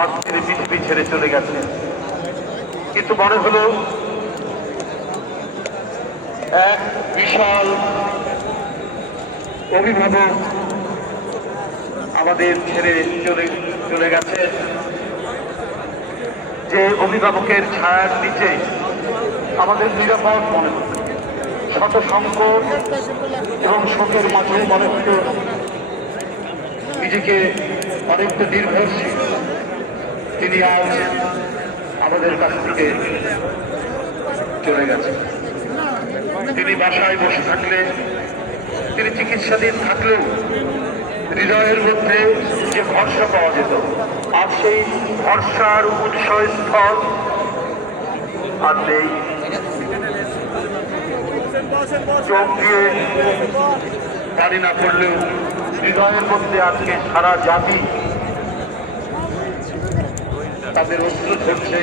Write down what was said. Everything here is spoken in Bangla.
আজ তিনি পৃথিবী ছেড়ে চলে গেছেন, কিন্তু মনে হলো এক বিশাল অভিভাবক আমাদের ছেড়ে চলে গেছে, যে অভিভাবকের ছায়ার নিচে আমাদের নিরাপদ মনে হতো। শত সংকট এবং শোকের মাঝেও মনে হতো নিজেকে অনেকটা নির্ভরশীল। তিনি আজ আমাদের কাছ থেকে চলে গেছেন। তিনি বাসায় বসে থাকলে, তিনি চিকিৎসাধীন থাকলেও হৃদয়ের মধ্যে যে ভরসা পাওয়া যেত, আর সেই ভরসার উৎসস্থল আর নেই। চোখ দিয়ে পানি না পড়লেও হৃদয়ের মধ্যে আজকে সারা জাতি তাদের অস্ত্র ধরছে।